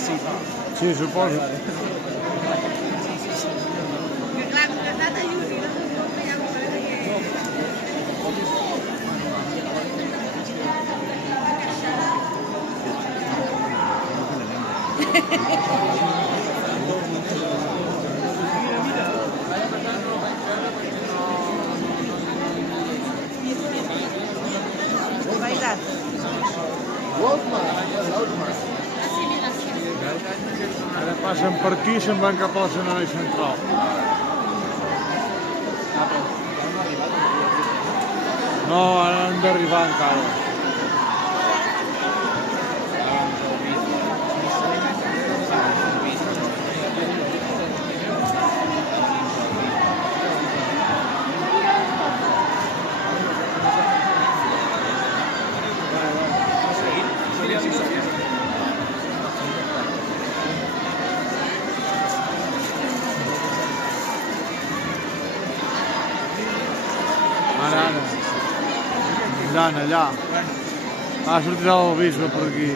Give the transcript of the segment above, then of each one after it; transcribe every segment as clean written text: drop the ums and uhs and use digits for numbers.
Sí, suposo. Que clar, com que està de llum i no ja m'ho parece que... Ara passen per aquí i se'n van cap a l'escenari central. No, ara hem d'arribar encara. Ara. Allà. Sortirà el bisbe per aquí.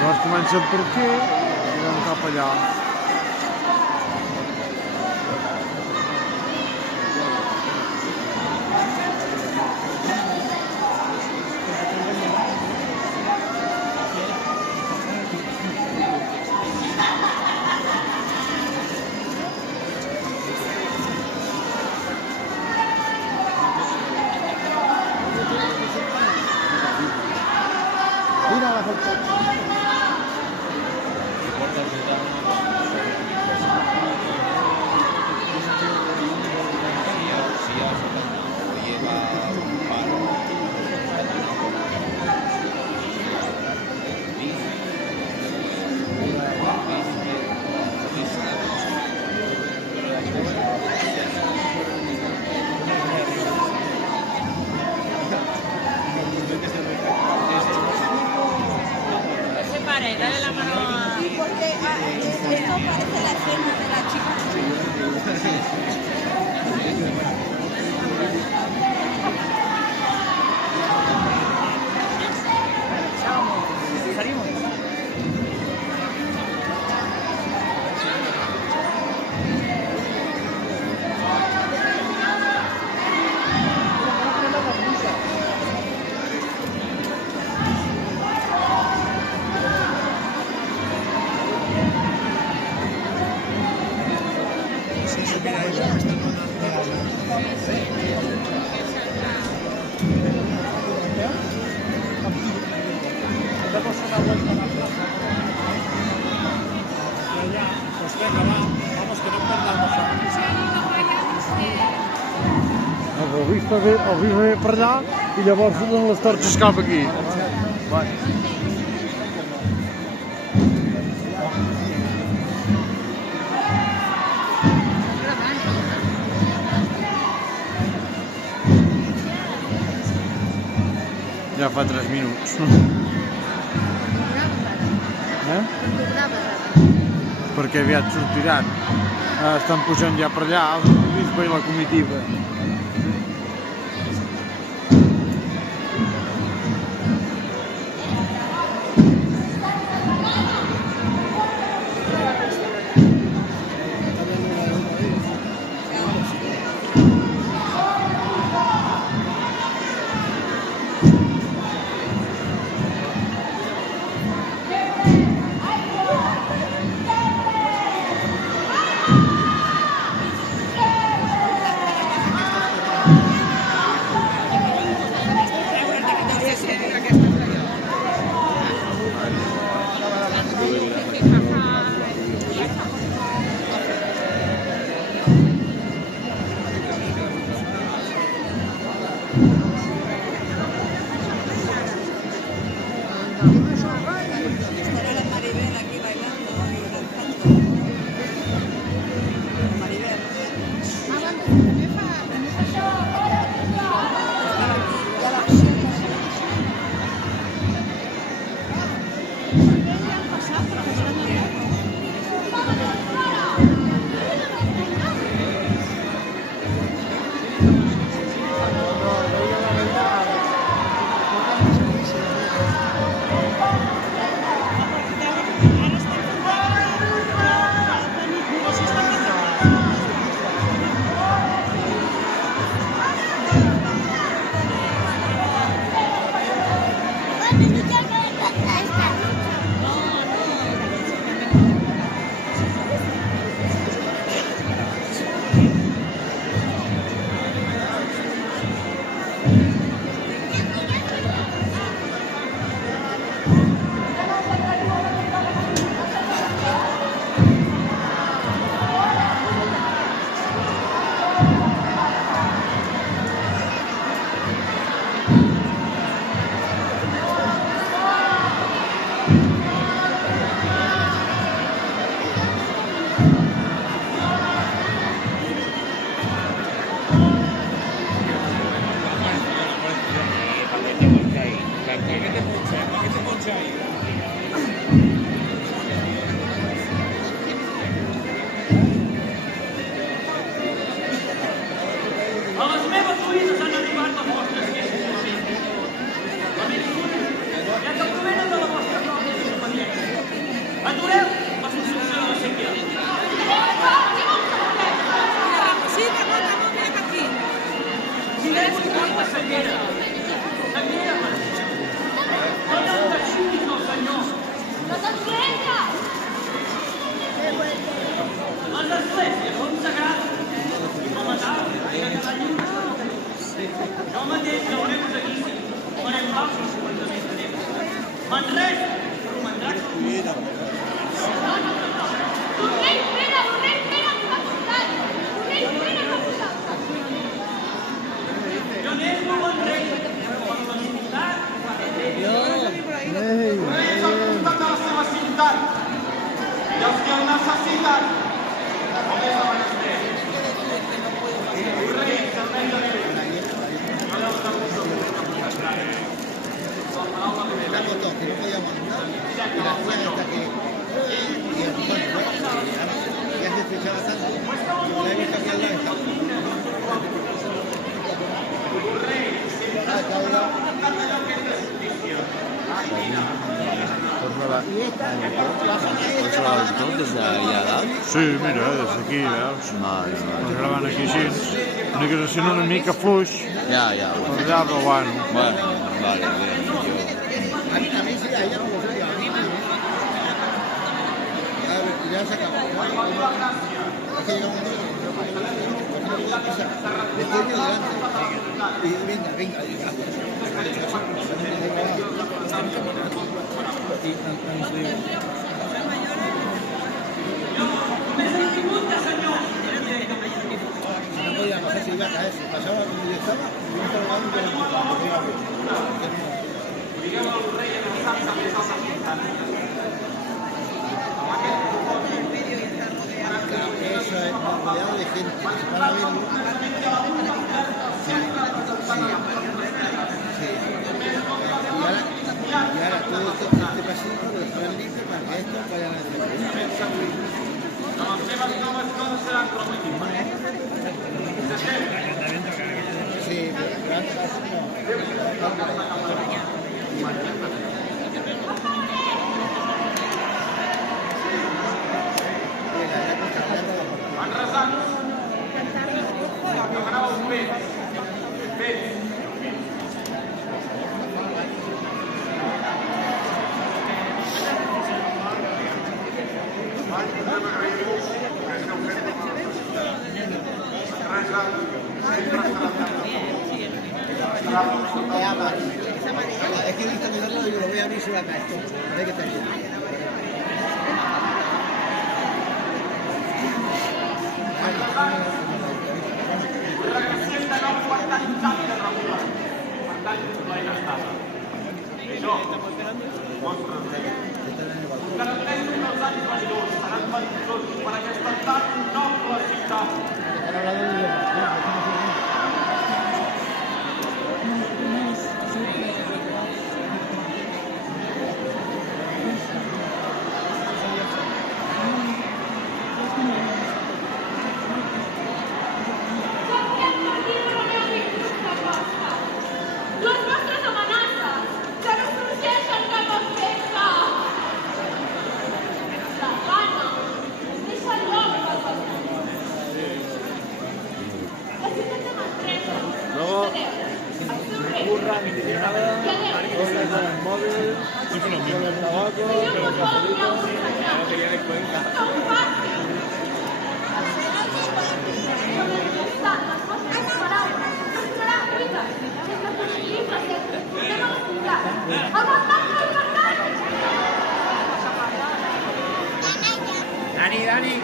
Llavors comencen per aquí i anem cap allà. Mira la foto. Dale la mano a... Sí, porque esto parece la escena de la chica. Salimos. Damos una vuelta a la plaza y allá, pues venga, vamos que no perdamos El bisbe ve per allà i llavors foten les torxes cap aquí. Ja fa 3 minuts. Perquè aviat sortiran. Estan pujant ja per allà el bisbe i la comitiva. Atureu la construcció de la séquia. Sí, Ramon, ven aquí. Silenci, quanta sequera. Sequera, no t'encaixis del Senyor. Les esglésies són sagrades i com a tal han de quedar lliures. Jo mateix veurem aquí farem falsos comandaments de Déu. Manresa romandrà excloïda. Tornell Pere, capital! Tornell Pere, capital! Jo n'és el bon rei, però la ciutat Reis al costat de la seva ciutat i els que el necessiten. Com és el menester? Un rei servei de Déu. No deu estar molt segur que pugui entrar. La paraula de Déu. Que no podíamos andar, y la tía esta que... Y el ya se estrechaba tanto, que la he visto aquí al lado está. Tot des d'allà dalt? Sí, mira, des d'aquí, veus? Vale, Ens graven aquí així. L'únic que sent una mica fluix, Ja, per allà, però bueno. Bueno, vale, bé, A mí sí, a ella me gustó, y a mí me gustó. Ya se acabó. Es que llegamos a un estoy aquí delante. Y venga, no podía pasar si iba a caer. Si pasaba donde yo estaba, yo estaba jugando y eso es rodeado de gente que se van a verlo. Sí. Y ahora todo este pasillo lo dejan libre para que estos vayan a sí, pero antes es que he visto mirarlo y lo voy a abrir y se va a caer. A ver qué está bien. Garanteix que els anys venidors seran beneficiosos per aquesta tan noble ciutat. Les vostres amenaces que no sorgeixen cap efecte. La gana deixa lloc per la ciutat de Manresa. El seu rei. Cosas del móvil, con el tabaco, con el cafelito. Que ho faci. Estan les vostres paraules. Serà cuita. És la possible ser. Anem a la ciutat. Aguantant la llibertat. Dani.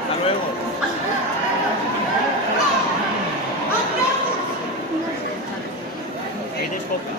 Hasta luego. ¿Qué te escopa?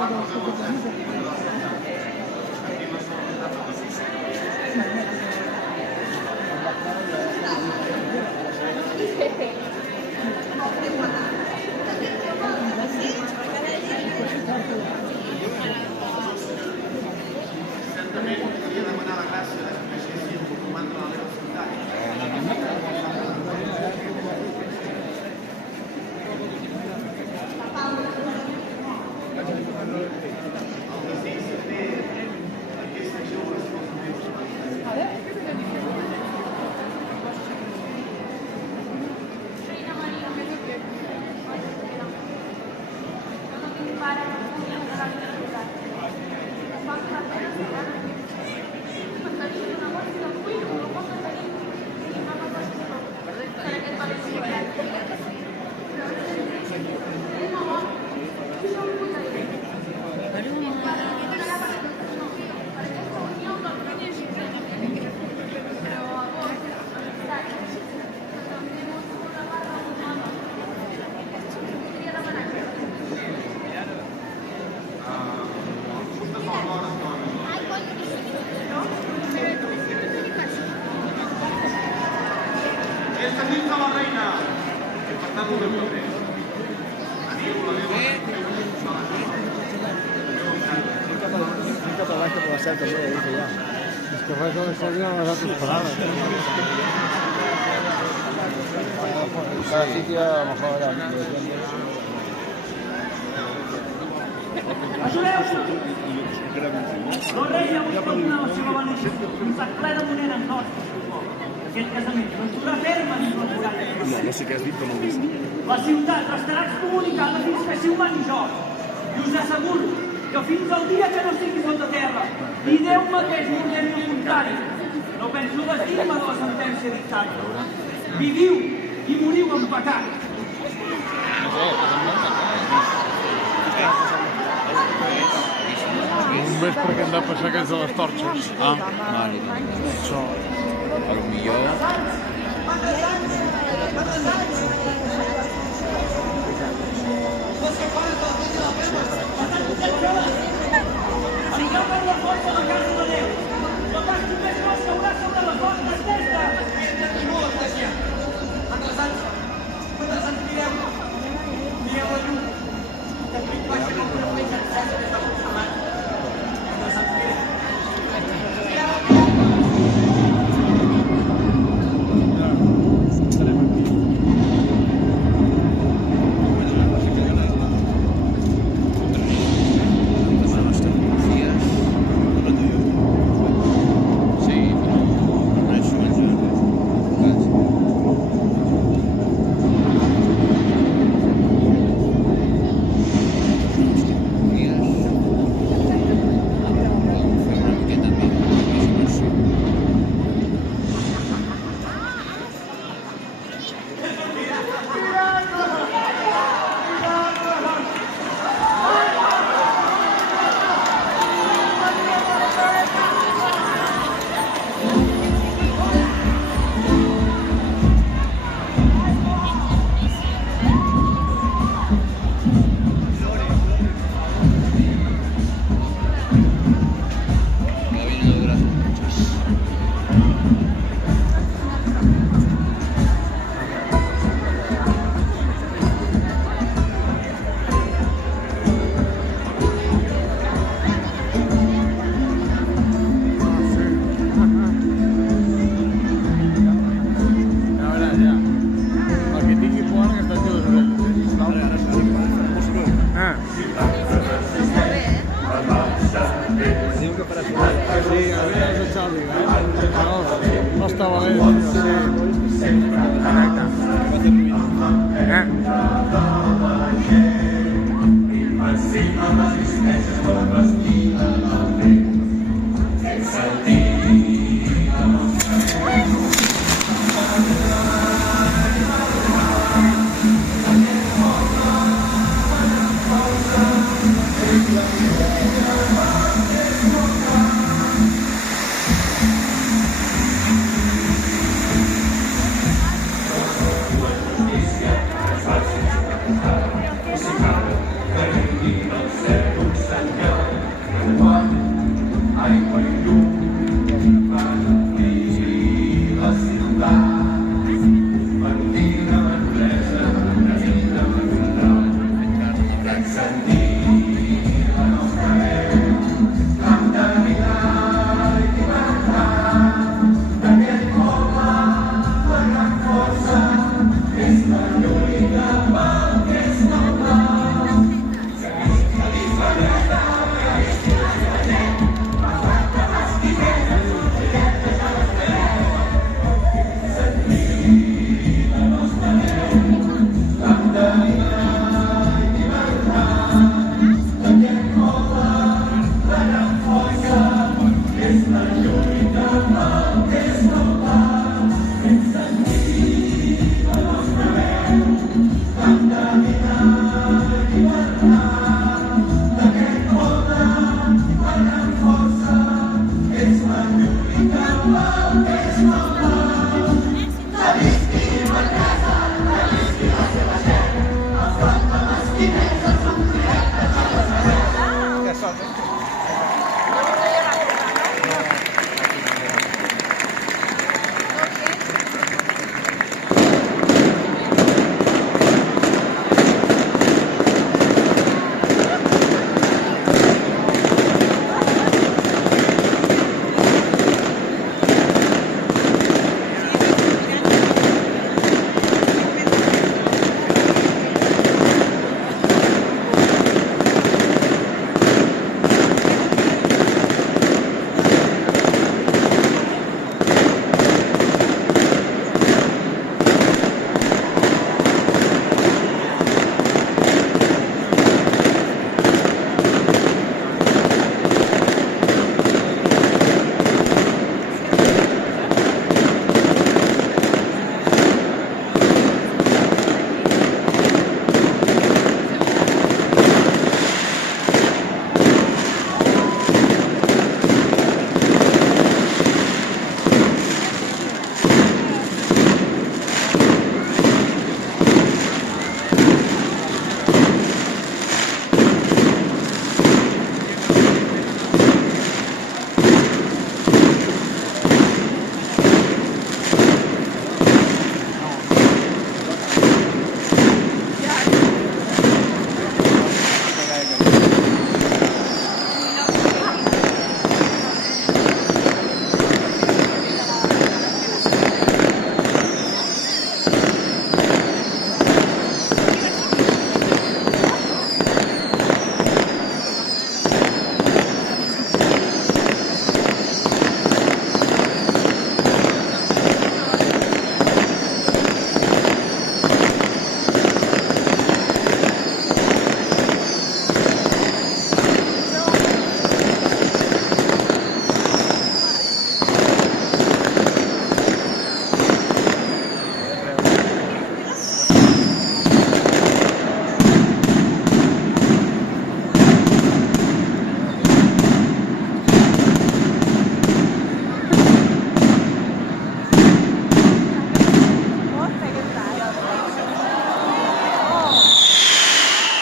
Certament voldria demanar la gràcia de que feixessi el comandant de la meva ciutat. El desig que té aquesta jove és els meus pares. Reina Maria, yo no tengo para de la vida. Quando la terra si va, mantenir una voz i del cuiro, no pot mantenir ni una cosa sinó per aquest valor social. És a dins de la reina, que per tant ho veu també. Teniu la meva En català que può ser també, dice ja. És que res de la història no les altres parades. Cada sitio a lo mejor era... Ajudeu-vos! El rei avui pot donar la seva benedició, un sac ple de moneda en or. Aquest casament no es podrà fer dins la muralla. No sé què has dit, però no ho he vist. La ciutat restarà excomunicada fins que s'hi humani Jordi. I us asseguro que fins al dia que no estigui sota terra i Déu mateix m'ordeni el contrari, no penso vestir-me de la sentència dictada. Viviu i moriu en pecat. Un vespre que hem de passar aquests de les torxes. Ah, vale. Això. A lo millor... Anireu per la força de casa de Déu. No pas només no caurà sobre les vostres testes.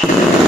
Gràcies.